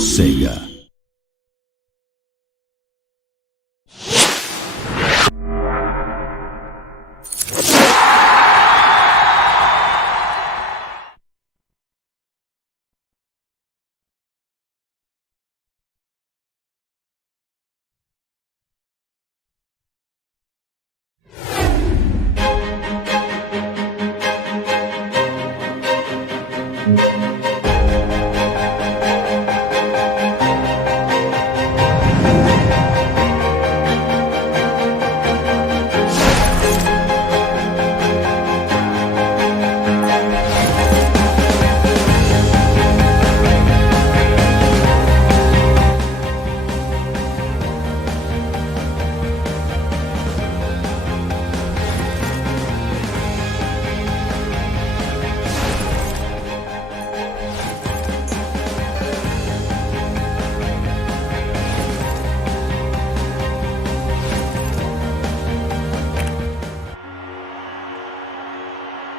Sega.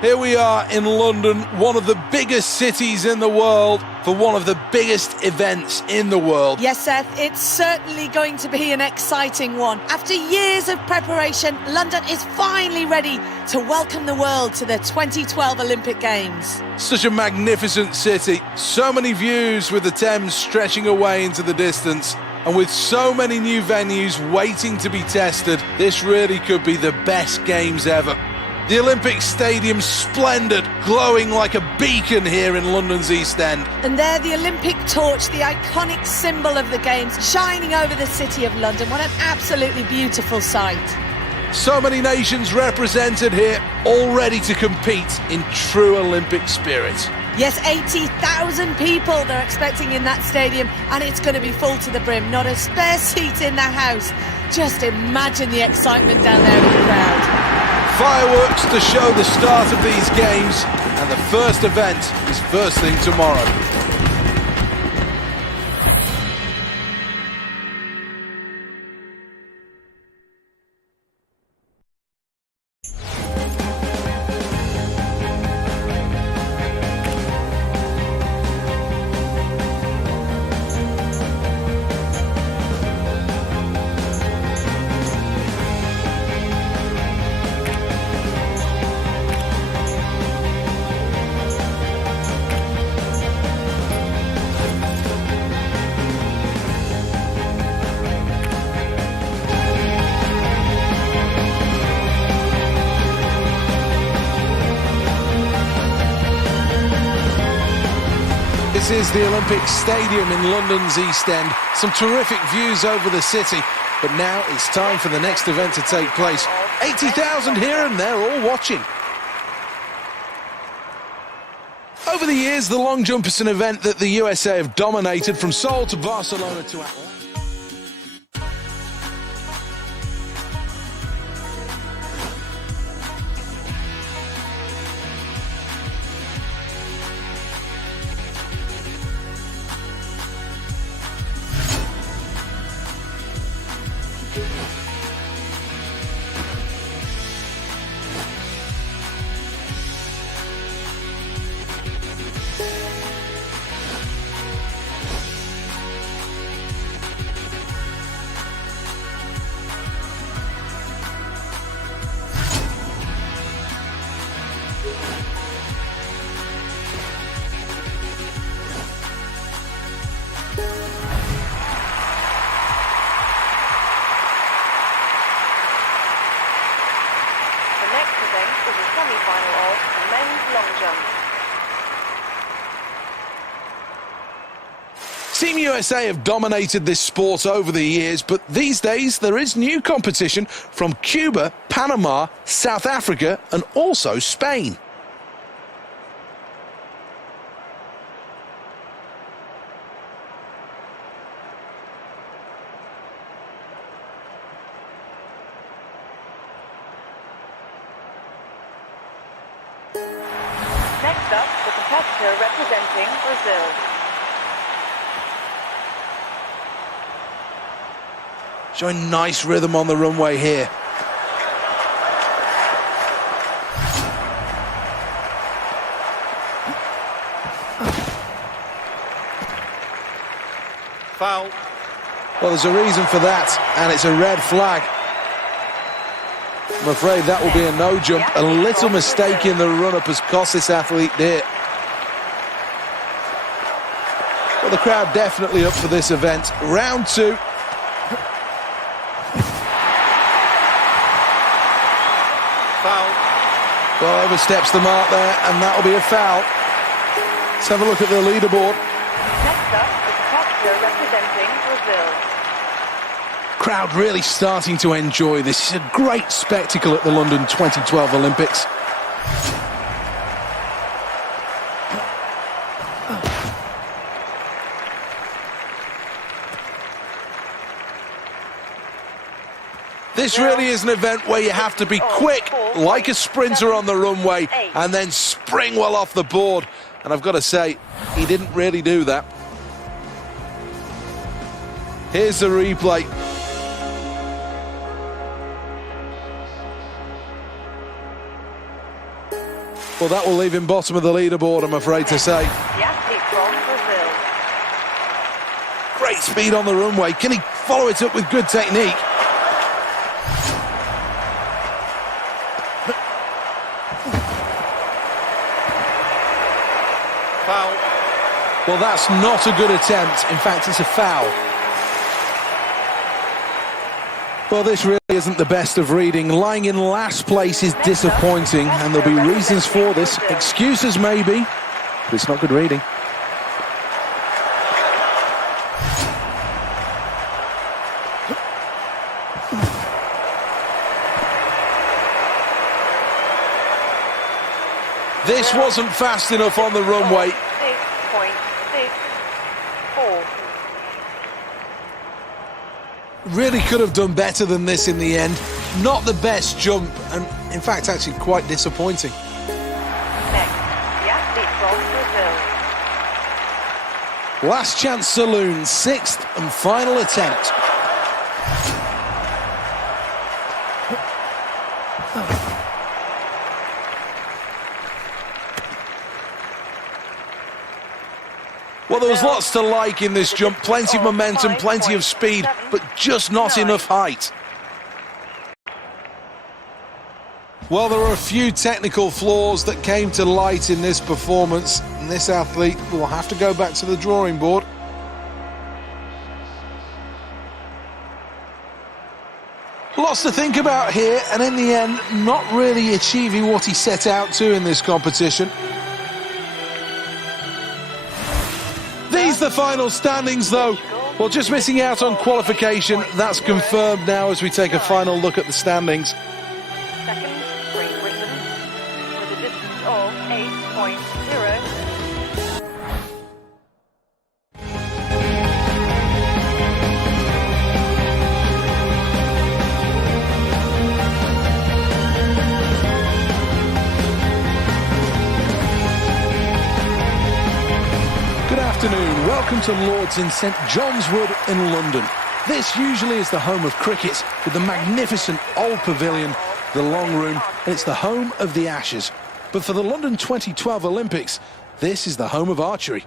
Here we are in London, one of the biggest cities in the world, for one of the biggest events in the world. Yes, Seth, it's certainly going to be an exciting one. After years of preparation, London is finally ready to welcome the world to the 2012 Olympic Games. Such a magnificent city, so many views with the Thames stretching away into the distance. And with so many new venues waiting to be tested, this really could be the best games ever. The Olympic Stadium's splendid, glowing like a beacon here in London's East End. And there, the Olympic torch, the iconic symbol of the Games, shining over the city of London. What an absolutely beautiful sight. So many nations represented here, all ready to compete in true Olympic spirit. Yes, 80,000 people they're expecting in that stadium, and it's going to be full to the brim. Not a spare seat in the house. Just imagine the excitement down there in the crowd. Fireworks to show the start of these games, and the first event is first thing tomorrow. This is the Olympic Stadium in London's East End. Some terrific views over the city, but now it's time for the next event to take place. 80,000 here and they're all watching. Over the years, the long jump is an event that the USA have dominated, from Seoul to Barcelona to Atlanta. is a semi-final of men's long jump. Team USA have dominated this sport over the years, but these days there is new competition from Cuba, Panama, South Africa and also Spain. Next up, the competitor representing Brazil. Showing nice rhythm on the runway here. Foul. Well, there's a reason for that, and it's a red flag. I'm afraid that will be a no jump. A little mistake in the run-up has cost this athlete dear. Well, the crowd definitely up for this event. Round 2. Foul. Well, oversteps the mark there, and that'll be a foul. Let's have a look at the leaderboard. Next up is the top tier representing Brazil. Crowd really starting to enjoy this. It's a great spectacle at the London 2012 Olympics. This really is an event where you have to be quick, like a sprinter on the runway, and then spring well off the board. And I've got to say, he didn't really do that. Here's the replay. Well, that will leave him bottom of the leaderboard, I'm afraid to say. The athlete from Brazil. Great speed on the runway. Can he follow it up with good technique? Foul. Well, that's not a good attempt. In fact, it's a foul. Well, this really isn't the best of reading. Lying in last place is disappointing, and there'll be reasons for this. Excuses maybe, but it's not good reading. This wasn't fast enough on the runway. 6.64. Really could have done better than this in the end. Not the best jump, and in fact actually quite disappointing. Next, the athlete from Brazil. Last chance saloon, 6th and final attempt. Well, there was lots to like in this jump. Plenty of momentum, plenty of speed, but just not enough height. Well, there are a few technical flaws that came to light in this performance, and this athlete will have to go back to the drawing board. Lots to think about here, and in the end, not really achieving what he set out to in this competition. These the final standings, though. Well, just missing out on qualification. That's confirmed now as we take a final look at the standings. Second, Great Britain, with a distance of 8.0. Good afternoon. Welcome to Lord's in St John's Wood in London. This usually is the home of cricket, with the magnificent old pavilion, the long room, and it's the home of the Ashes. But for the London 2012 Olympics, this is the home of archery.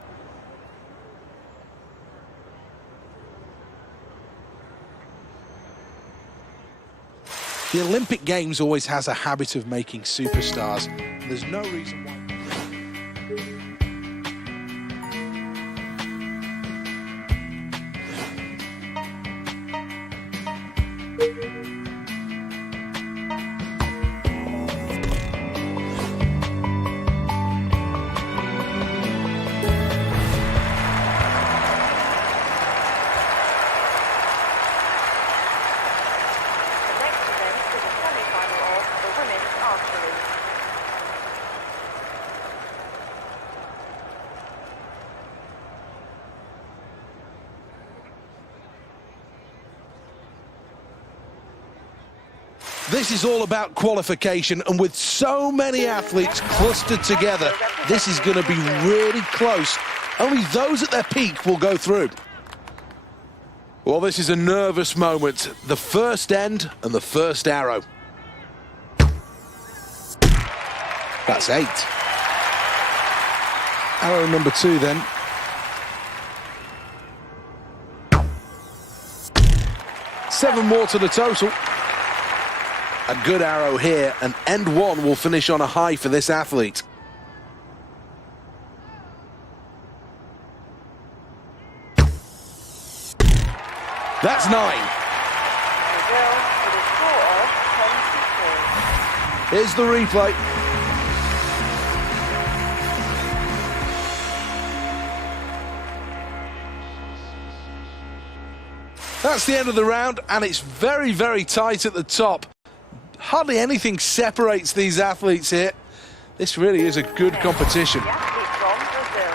The Olympic Games always has a habit of making superstars, and there's no reason why... This is all about qualification, and with so many athletes clustered together, this is going to be really close. Only those at their peak will go through. Well, this is a nervous moment. The first end and the first arrow. That's 8. Arrow number 2 then. 7 more to the total. A good arrow here, and end 1 will finish on a high for this athlete. That's 9. Brazil with a score of 10-4. Here's the replay. That's the end of the round, and it's very, very tight at the top. Hardly anything separates these athletes here. This really is a good competition. The athlete from Brazil.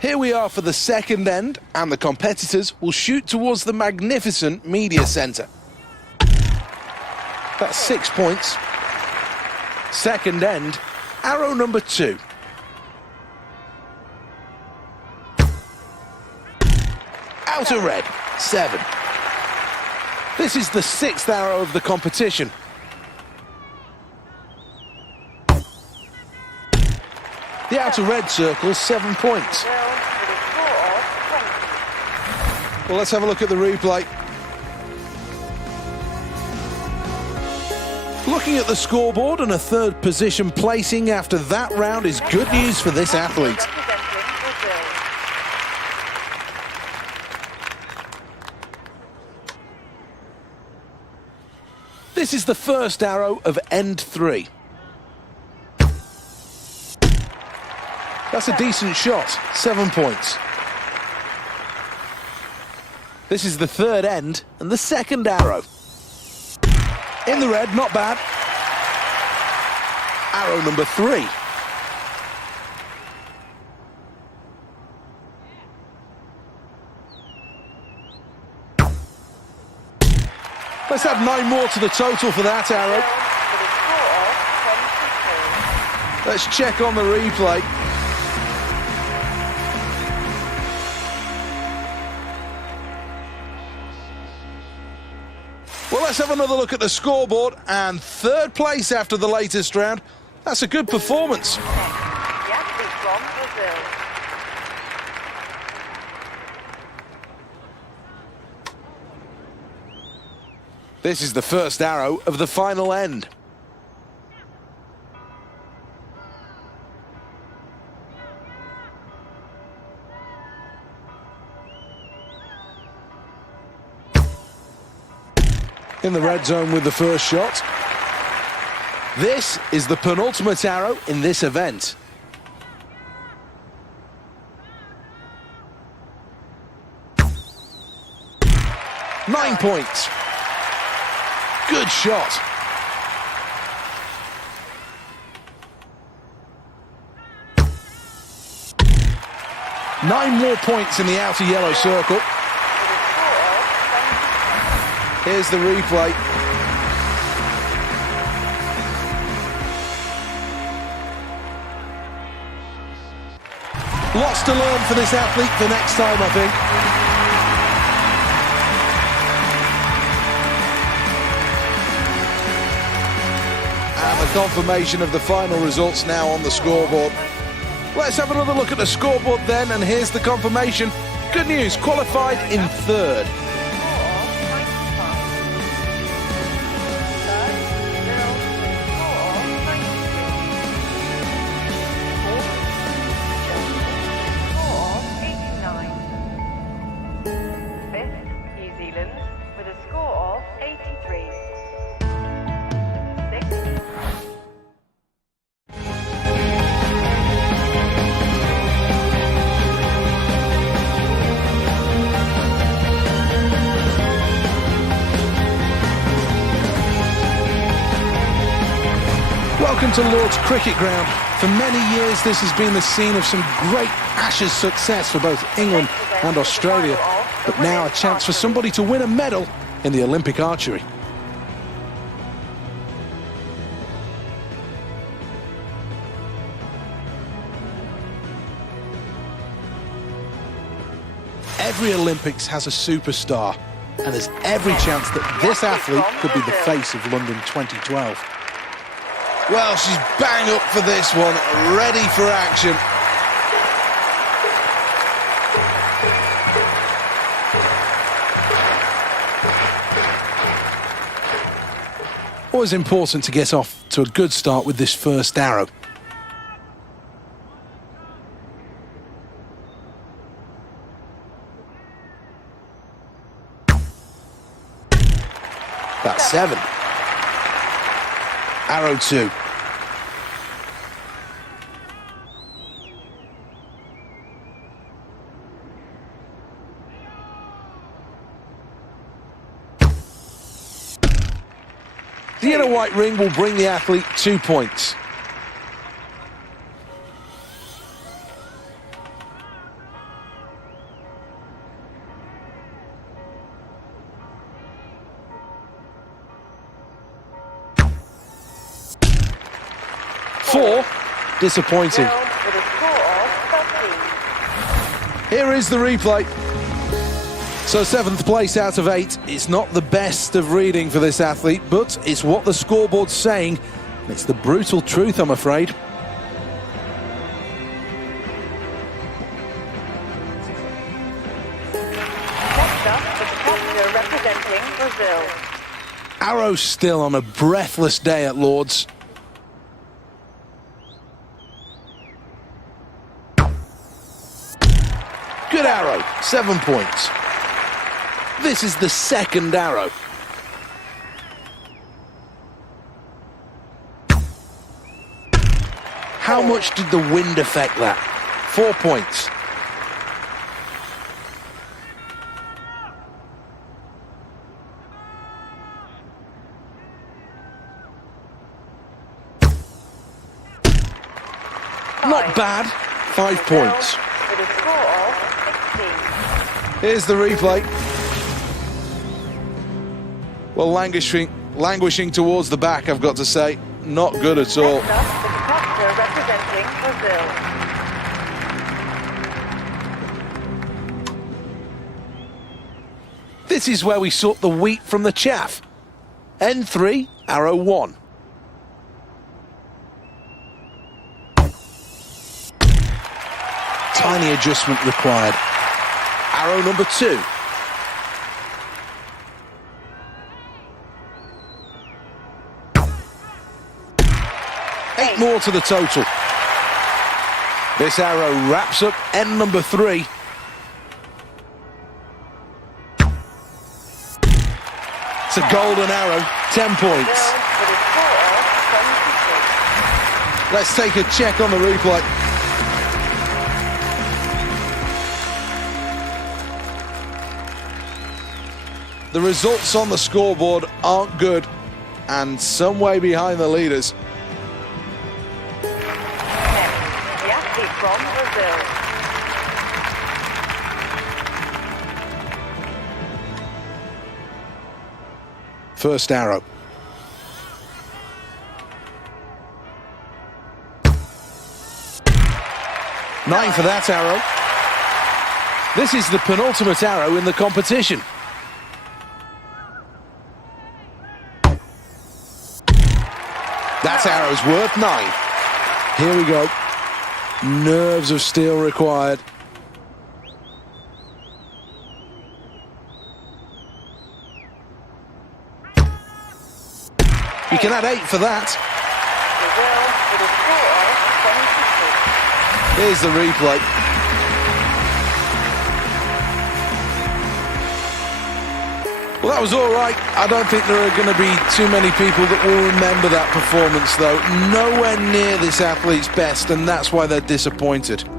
Here we are for the second end, and the competitors will shoot towards the magnificent media centre. That's 6 points. Second end, arrow number 2. Outer red, 7. This is the 6th arrow of the competition. The outer red circle, 7 points. Brazil with a score of 20. Well, let's have a look at the replay. Looking at the scoreboard, and a 3rd position placing after that round is good news for this athlete. Representing Brazil. This is the first arrow of end 3. That's a decent shot, 7 points. This is the 3rd end and the 2nd arrow. In the red, not bad. Arrow number 3. Let's add 9 more to the total for that arrow. With a score of 22. Let's check on the replay. Well, let's have another look at the scoreboard, and 3rd place after the latest round. That's a good performance. The athlete from Brazil. This is the first arrow of the final end. In the red zone with the first shot. This is the penultimate arrow in this event. Nine points. Good shot. Nine more points in the outer yellow circle. Here's the replay. Lots to learn for this athlete for next time, I think. And the confirmation of the final results now on the scoreboard. Let's have another look at the scoreboard then, and here's the confirmation. Good news, qualified in 3rd. Welcome to Lord's Cricket Ground. For many years this has been the scene of some great Ashes success for both England and Australia, but now a chance for somebody to win a medal in the Olympic archery. Every Olympics has a superstar, and there's every chance that this athlete could be the face of London 2012. Well, she's bang up for this one, ready for action. Always important to get off to a good start with this first arrow. That's 7. Arrow 2. The inner white ring will bring the athlete 2 points. Four, disappointing. With a score of 13. Here is the replay. So 7th place out of 8. It's not the best of reading for this athlete, but it's what the scoreboard's saying. It's the brutal truth, I'm afraid. Next up, the capture representing Brazil. Arrow still on a breathless day at Lord's. Good arrow, 7 points. This is the second arrow. How much did the wind affect that? 4 points. Not bad. 5 points. With a score of 16. Here's the replay. Well, languishing towards the back, I've got to say. Not good at all. Next up, the capture representing Brazil. This is where we sort the wheat from the chaff. N3, arrow 1. Tiny adjustment required. Arrow number 2. Eight more to the total. This arrow wraps up end number 3. It's a golden arrow, 10 points. With a score of 26. Let's take a check on the replay. The results on the scoreboard aren't good and some way behind the leaders. The athlete from Brazil. First arrow. Nine for that arrow. This is the penultimate arrow in the competition. That arrow's worth 9. Here we go. Nerves of steel required. You can add 8 for that. Brazil with a score of 26. Here's the replay. Well, that was all right. I don't think there are going to be too many people that will remember that performance, though. Nowhere near this athlete's best, and that's why they're disappointed. 4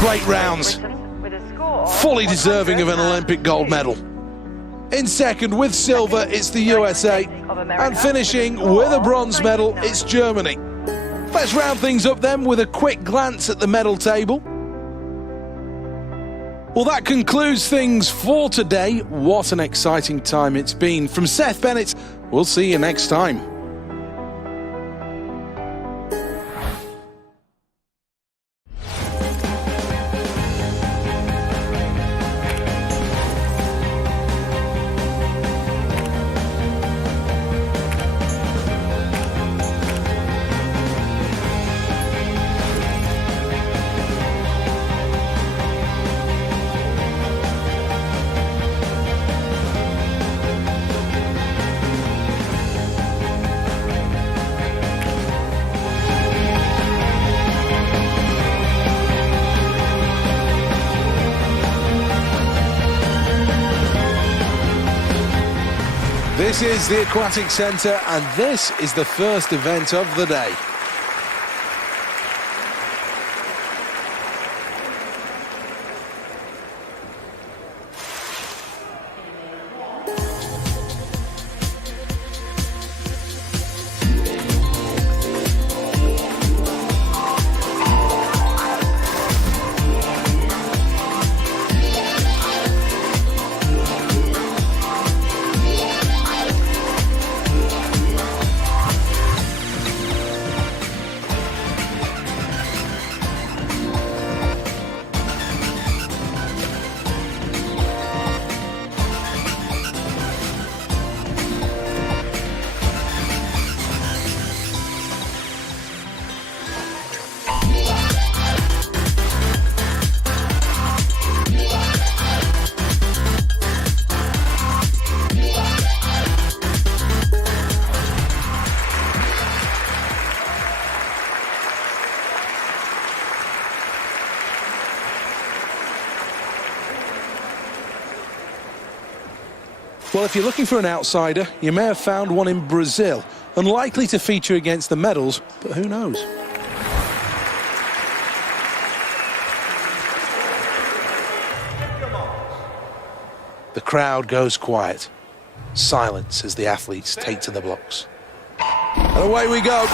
great rounds. With a score of Fully deserving of an Olympic gold medal. In second, with silver, it's the USA. And finishing with a bronze medal, it's Germany. Let's round things up then with a quick glance at the medal table. Well, that concludes things for today. What an exciting time it's been. From Seth Bennett, we'll see you next time. This is the Aquatic Centre, and this is the first event of the day. Well, if you're looking for an outsider, you may have found one in Brazil. Unlikely to feature against the medals, but who knows? The crowd goes quiet. Silence as the athletes take to the blocks. And away we go.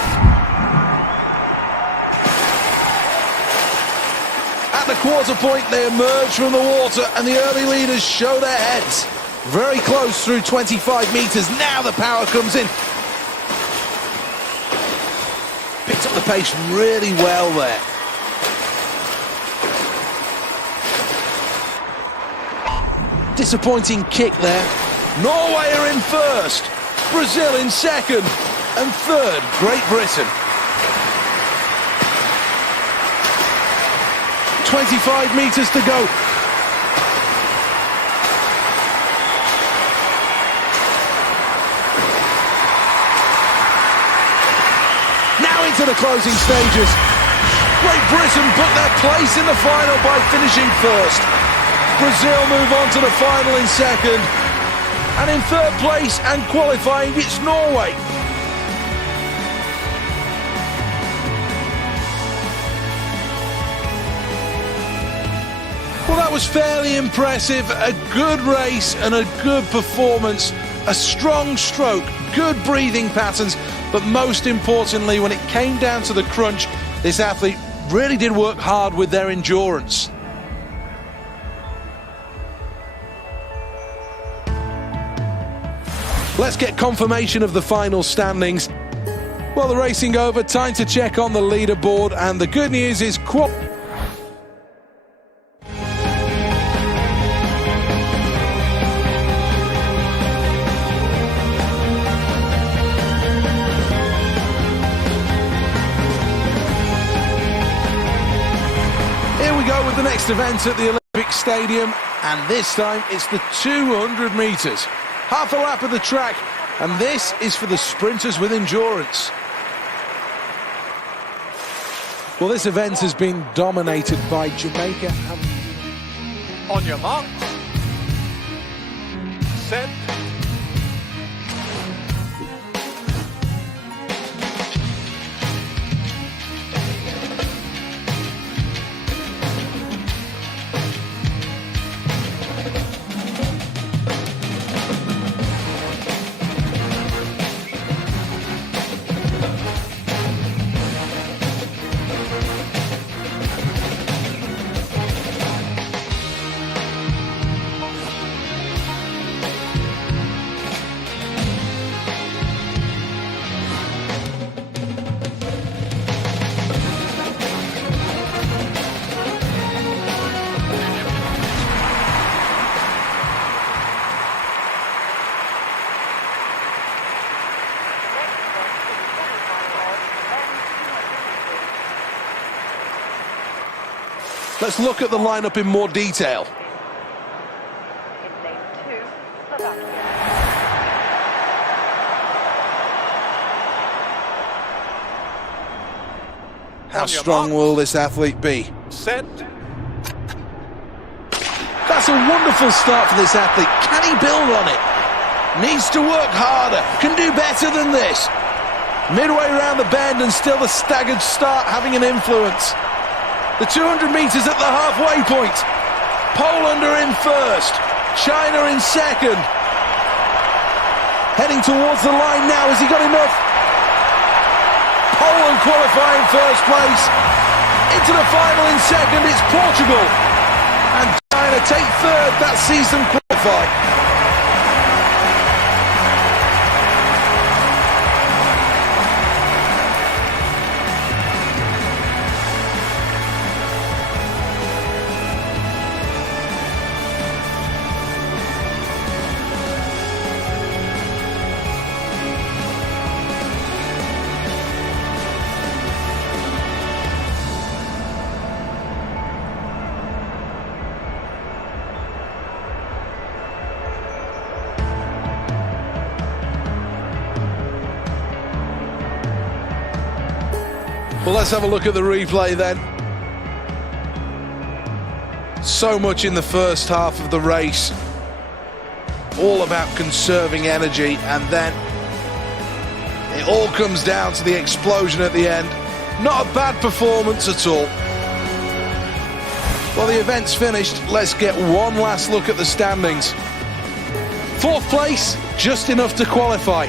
At the quarter point, they emerge from the water and the early leaders show their heads. Very close through 25 metres. Now the power comes in. Picked up the pace really well there. Disappointing kick there. Norway are in first. Brazil in second. And third, Great Britain. 25 metres to go. Into the closing stages. Great Britain put their place in the final by finishing first. Brazil move on to the final in second. And in third place and qualifying, it's Norway. Well, that was fairly impressive. A good race and a good performance. A strong stroke, good breathing patterns. But most importantly, when it came down to the crunch, this athlete really did work hard with their endurance. Let's get confirmation of the final standings. Well, the racing over, time to check on the leaderboard, and the good news is with the next event at the Olympic Stadium, and this time it's the 200 metres. Half a lap of the track, and this is for the sprinters with endurance. Well, this event has been dominated by Jamaica. On your mark, set. Let's look at the lineup in more detail. In lane 2, Slovakia. How strong will this athlete be? Set. That's a wonderful start for this athlete. Can he build on it? Needs to work harder, can do better than this. Midway around the bend and still the staggered start having an influence. The 200 metres at the halfway point. Poland are in first, China in second. Heading towards the line now, has he got enough? Poland qualifying first place. Into the final in second, it's Portugal. And China take third, that sees them qualify. Well, let's have a look at the replay then. So much in the first half of the race. All about conserving energy, and then it all comes down to the explosion at the end. Not a bad performance at all. Well, the event's finished. Let's get one last look at the standings. Fourth place, just enough to qualify.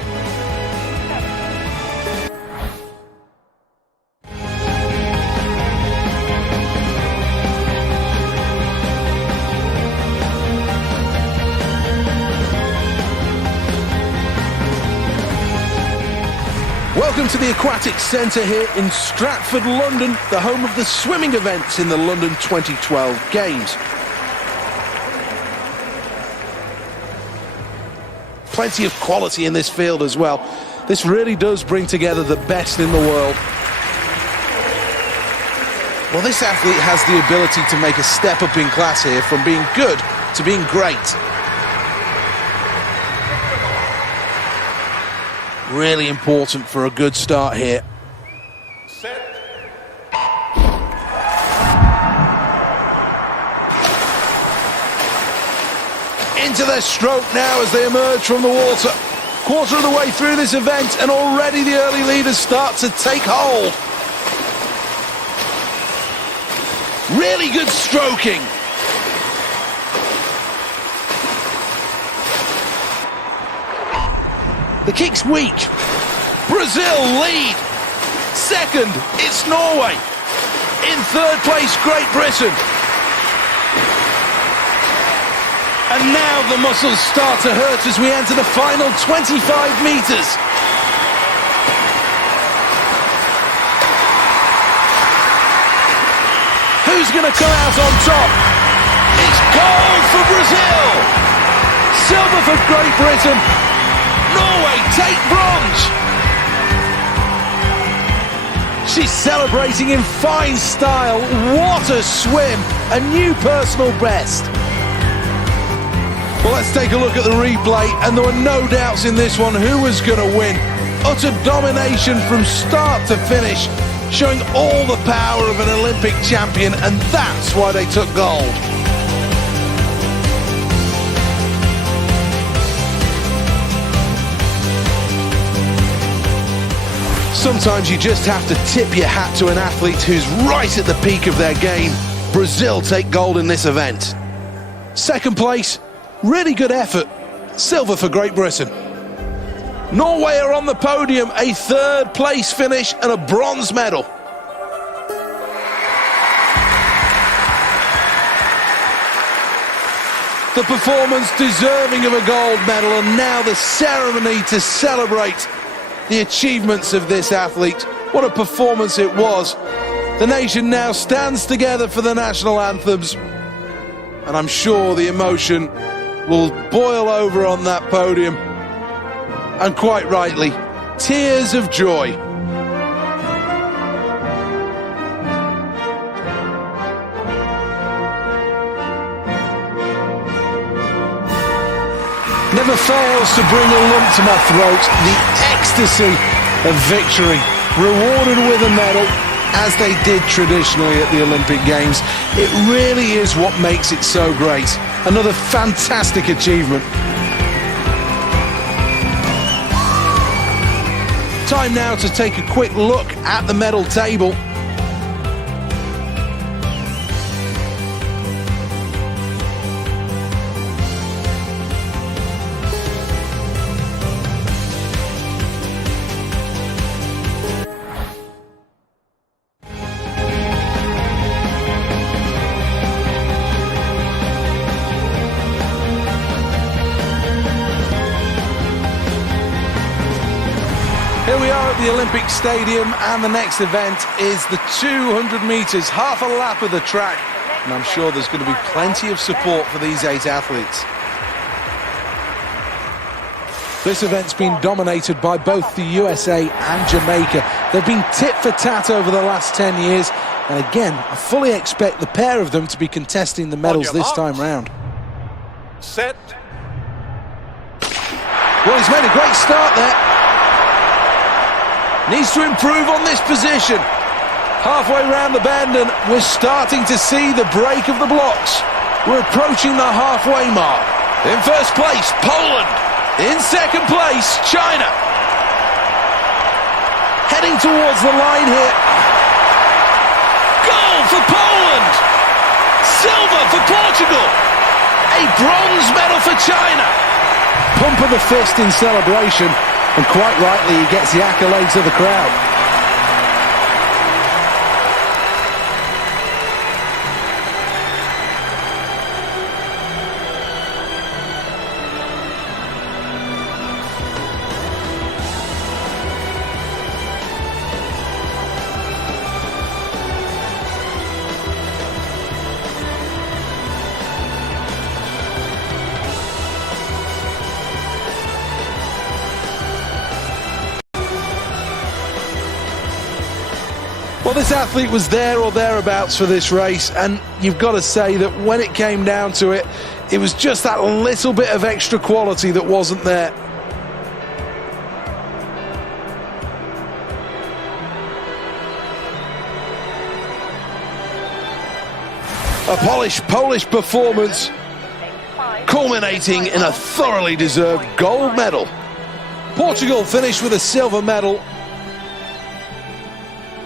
Welcome to the Aquatic Centre here in Stratford, London, the home of the swimming events in the London 2012 Games. Plenty of quality in this field as well. This really does bring together the best in the world. Well, this athlete has the ability to make a step up in class here from being good to being great. Really important for a good start here. Set. Into their stroke now as they emerge from the water. Quarter of the way through this event and already the early leaders start to take hold. Really good stroking. The kick's weak. Brazil lead. Second, it's Norway. In third place, Great Britain. And now the muscles start to hurt as we enter the final 25 metres. Who's going to come out on top? It's gold for Brazil. Silver for Great Britain. Norway take bronze. She's celebrating in fine style. What a swim. A new personal best. Well, let's take a look at the replay, and there were no doubts in this one who was going to win. Utter domination from start to finish, showing all the power of an Olympic champion, and that's why they took gold. Sometimes you just have to tip your hat to an athlete who's right at the peak of their game. Brazil take gold in this event. Second place, really good effort. Silver for Great Britain. Norway are on the podium, a third place finish and a bronze medal. The performance deserving of a gold medal, and now the ceremony to celebrate the achievements of this athlete. What a performance it was. The nation now stands together for the national anthems, and I'm sure the emotion will boil over on that podium, and quite rightly, tears of joy. Never fails to bring a lump to my throat. The ecstasy of victory, rewarded with a medal, as they did traditionally at the Olympic Games. It really is what makes it so great. Another fantastic achievement. Time now to take a quick look at the medal table. Here we are at the Olympic Stadium, and the next event is the 200 metres, half a lap of the track, and I'm sure there's going to be plenty of support for these 8 athletes. This event's been dominated by both the USA and Jamaica. They've been tit for tat over the last 10 years, and again, I fully expect the pair of them to be contesting the medals this time round. Set. Well, he's made a great start there. Needs to improve on this position. Halfway round the bend and we're starting to see the break of the blocks. We're approaching the halfway mark. In first place, Poland. In second place, China. Heading towards the line here. Goal for Poland. Silver for Portugal. A bronze medal for China. Pump of the fist in celebration. And quite rightly, he gets the accolades of the crowd. Well, this athlete was there or thereabouts for this race, and you've got to say that when it came down to it, it was just that little bit of extra quality that wasn't there. A polished Polish performance, culminating in a thoroughly deserved gold medal. Portugal finished with a silver medal.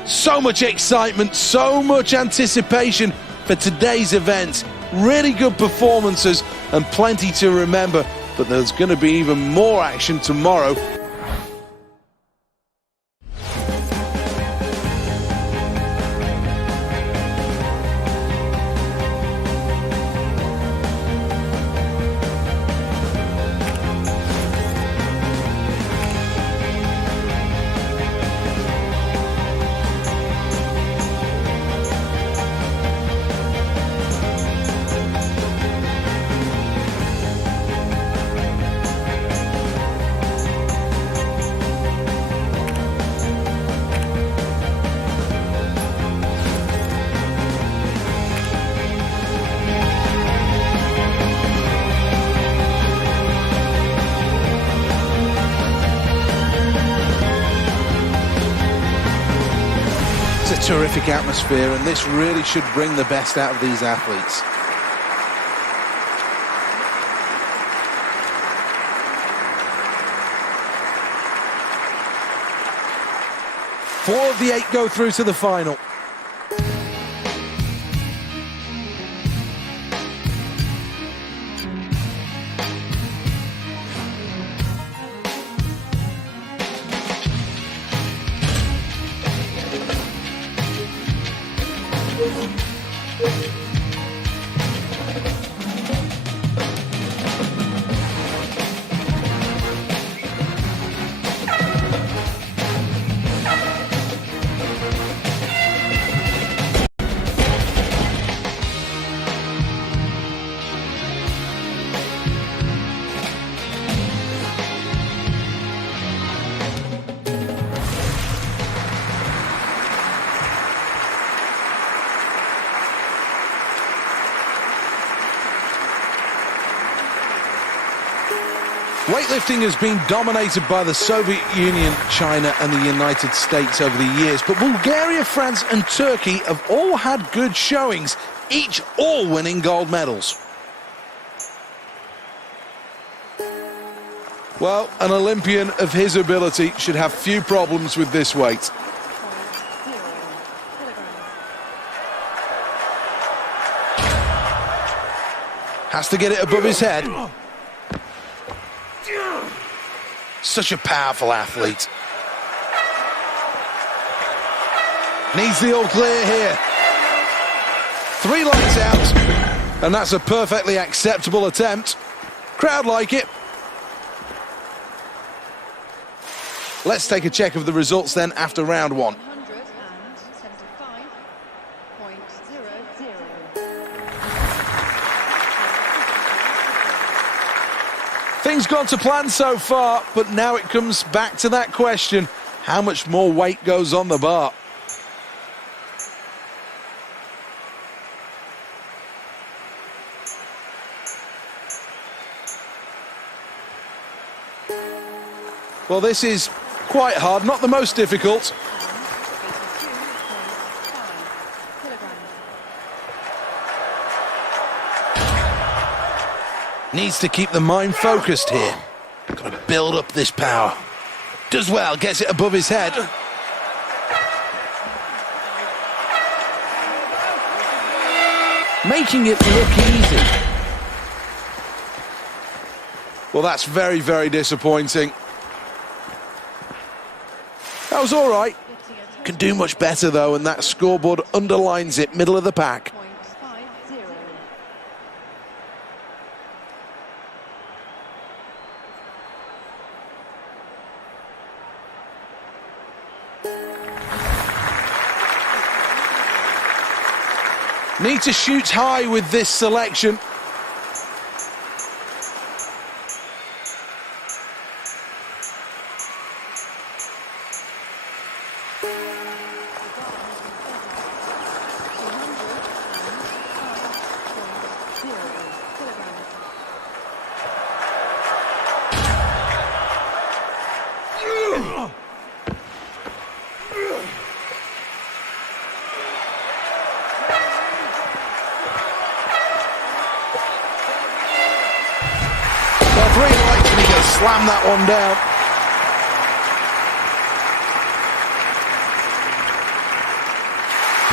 So much excitement, so much anticipation for today's event. Really good performances and plenty to remember, but there's going to be even more action tomorrow. It's a terrific atmosphere, and this really should bring the best out of these athletes. Four of the 8 go through to the final. Weightlifting has been dominated by the Soviet Union, China and the United States over the years, but Bulgaria, France and Turkey have all had good showings, each all winning gold medals. Well, an Olympian of his ability should have few problems with this weight. Has to get it above his head. Such a powerful athlete. Needs the all clear here. 3 lights out, and that's a perfectly acceptable attempt. Crowd like it. Let's take a check of the results then after round 1. Things gone to plan so far, but now it comes back to that question: how much more weight goes on the bar? Well, this is quite hard, not the most difficult. Needs to keep the mind focused here. Got to build up this power. Does well, gets it above his head. Making it look easy. Well, that's very, very disappointing. That was all right. Can do much better, though, and that scoreboard underlines it, middle of the pack. Need to shoot high with this selection. Slam that one down.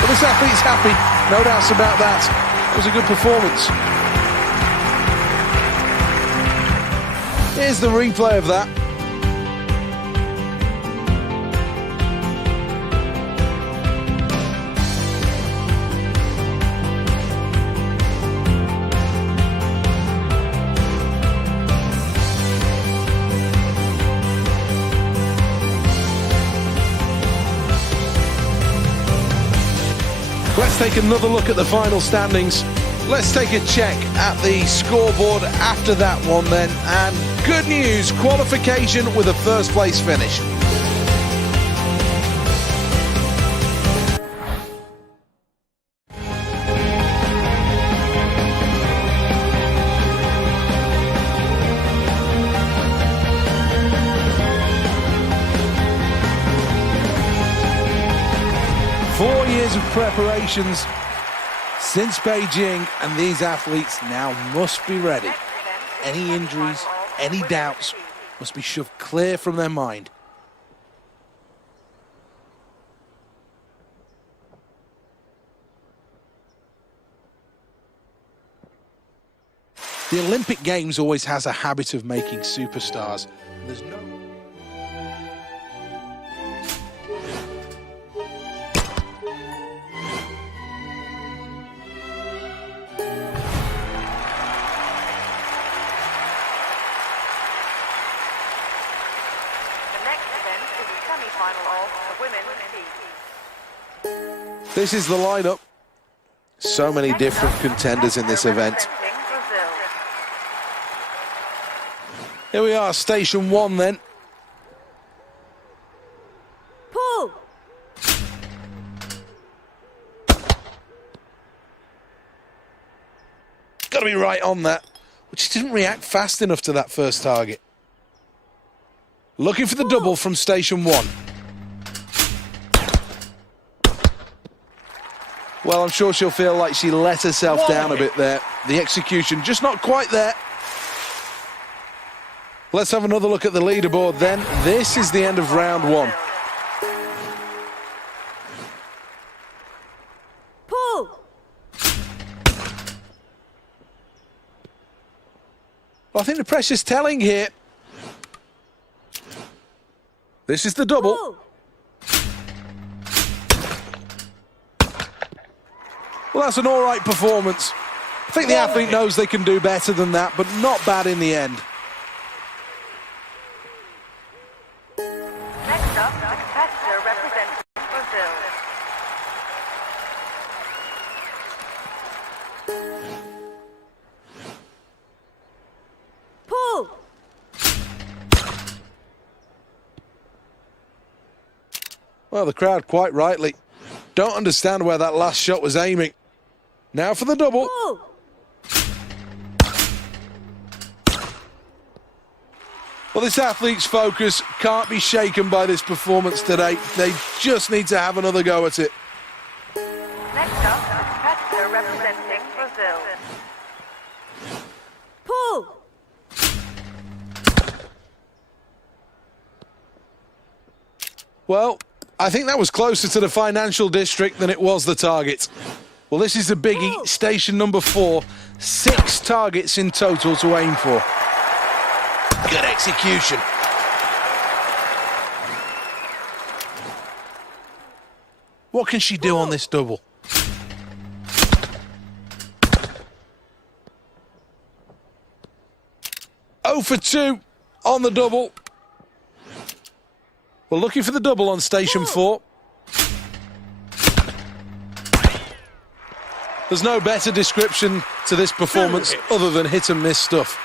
But this athlete's happy, no doubts about that. It was a good performance. Here's the replay of that. Let's take another look at the final standings. Let's take a check at the scoreboard after that one then. And good news, qualification with a first place finish. Of preparations since Beijing, and these athletes now must be ready. Any injuries, any doubts must be shoved clear from their mind. The Olympic Games always has a habit of making superstars. There's no This is the lineup. So many different contenders in this event. Here we are, station 1 then. Pull! Got to be right on that. But she didn't react fast enough to that first target. Looking for the double from station 1. Well, I'm sure she'll feel like she let herself down a bit there. The execution just not quite there. Let's have another look at the leaderboard then. This is the end of round one. Pull! Well, I think the pressure's telling here. This is the double. Pull! Well, that's an all right performance. I think the athlete knows they can do better than that, but not bad in the end. Next up, the competitor representing Brazil. Pull! Well, the crowd, quite rightly, don't understand where that last shot was aiming. Now for the double. Pull! Well, this athlete's focus can't be shaken by this performance today. They just need to have another go at it. Next up, the competitor representing Brazil. Pull! Well, I think that was closer to the financial district than it was the target. Well, this is the biggie, station number 4. 6 targets in total to aim for. Good execution. What can she do on this double? Oh for 2 on the double. We're looking for the double on station 4. There's no better description to this performance other than hit and miss stuff.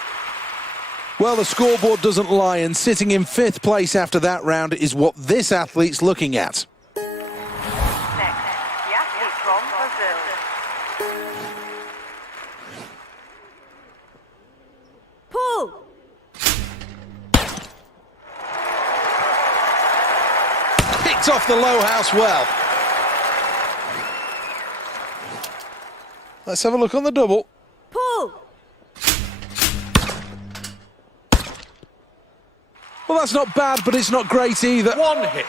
Well, the scoreboard doesn't lie, and sitting in 5th place after that round is what this athlete's looking at. Next, the athlete from Brazil. Pull! Picked off the low house well. Let's have a look on the double. Pull! Well, that's not bad, but it's not great either. One hit.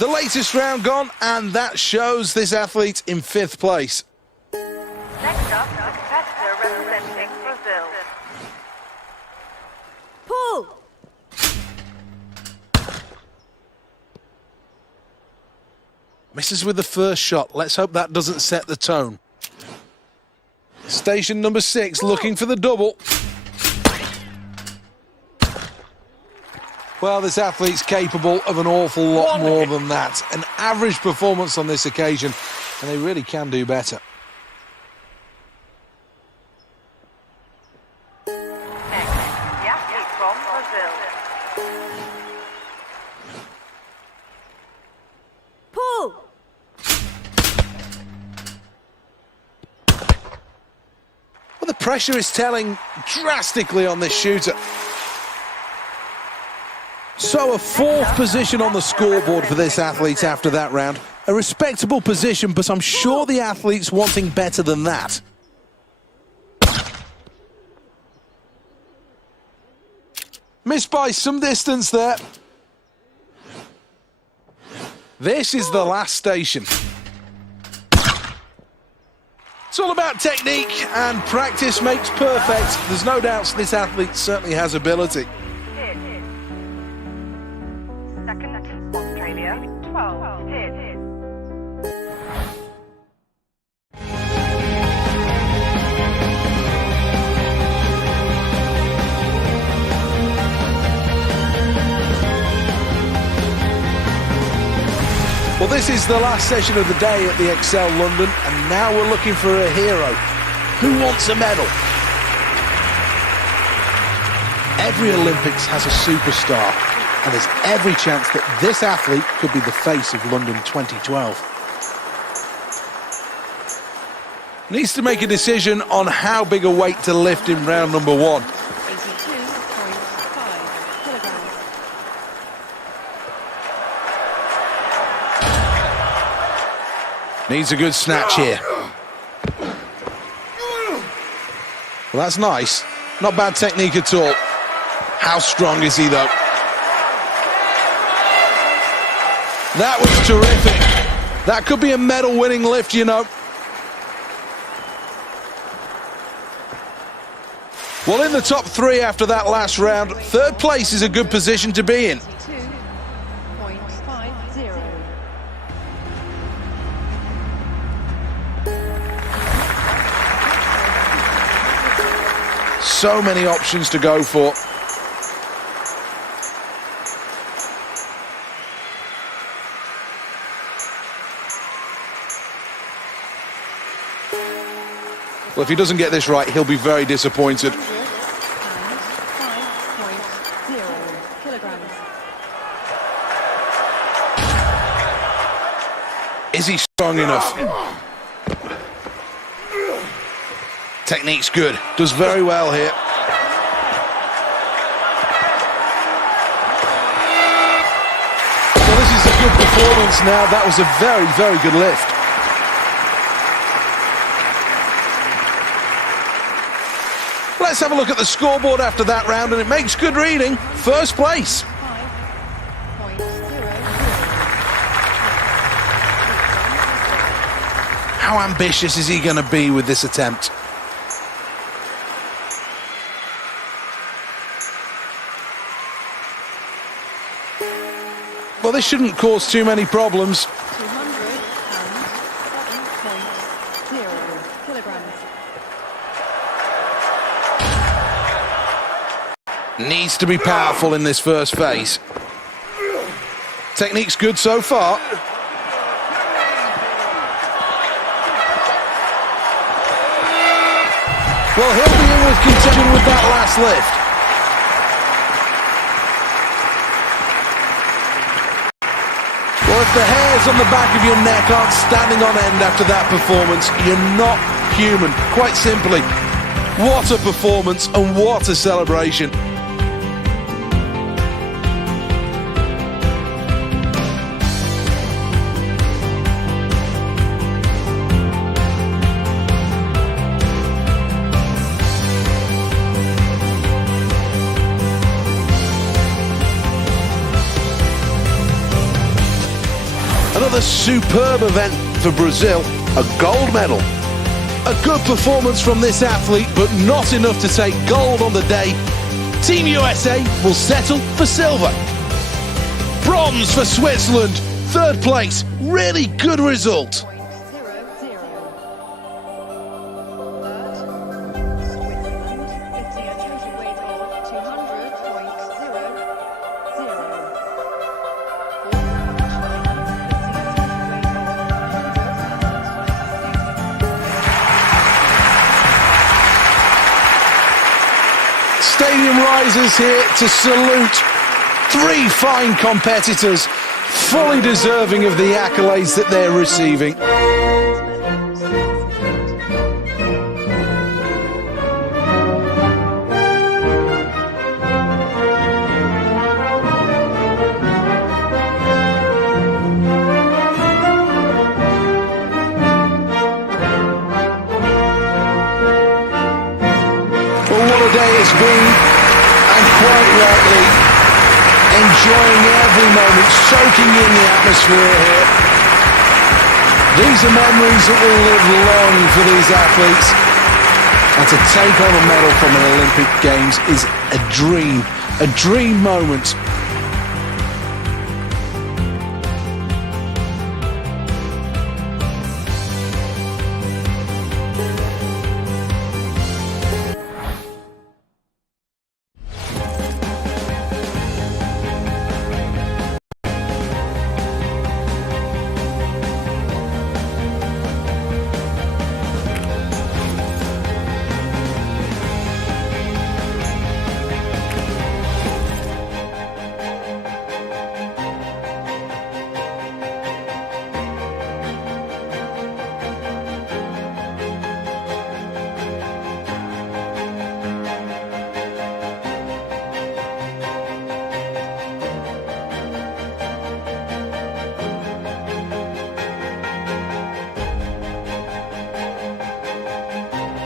The latest round gone, and that shows this athlete in 5th place. Next up, the competitor representing Brazil. Pull! Misses with the first shot. Let's hope that doesn't set the tone. Station number 6, looking for the double. Well, this athlete's capable of an awful lot more than that. An average performance on this occasion, and they really can do better. Next, the athlete from Brazil. Pull! Well, the pressure is telling drastically on this shooter. So a 4th position on the scoreboard for this athlete after that round. A respectable position, but I'm sure the athlete's wanting better than that. Missed by some distance there. This is the last station. It's all about technique, and practice makes perfect. There's no doubt this athlete certainly has ability. Hit. Second, Australia. 12 hit. Well, this is the last session of the day at the Excel London, and now we're looking for a hero. Who wants a medal? Every Olympics has a superstar, and there's every chance that this athlete could be the face of London 2012. Needs to make a decision on how big a weight to lift in round number 1. 82.5 kilograms. Needs a good snatch here. Well, that's nice. Not bad technique at all. How strong is he, though? That was terrific. That could be a medal-winning lift, you know. Well, in the top 3 after that last round, 3rd place is a good position to be in. 2.50. So many options to go for. Well, if he doesn't get this right, he'll be very disappointed. 5.0 kilograms. Is he strong enough? Technique's good. Does very well here. Well, this is a good performance now. That was a very, very good lift. Let's have a look at the scoreboard after that round, and it makes good reading. 1st place. 5.0. How ambitious is he going to be with this attempt? Well, this shouldn't cause too many problems. 207.0 kilograms. Needs to be powerful in this first phase. Technique's good so far. Well, he'll be in with contention with that last lift. Well, if the hairs on the back of your neck aren't standing on end after that performance, you're not human. Quite simply, what a performance and what a celebration. Another superb event for Brazil, a gold medal. A good performance from this athlete, but not enough to take gold on the day. Team USA will settle for silver. Bronze for Switzerland, 3rd place. Really good result. 0.00. Third, Switzerland, lifting a total weight of 200.0. Stadium risers here to salute 3 fine competitors, fully deserving of the accolades that they're receiving. Well, what a day it's been, and quite rightly, enjoying every moment, soaking in the atmosphere here. These are memories that will live long for these athletes. And to take home a medal from an Olympic Games is a dream moment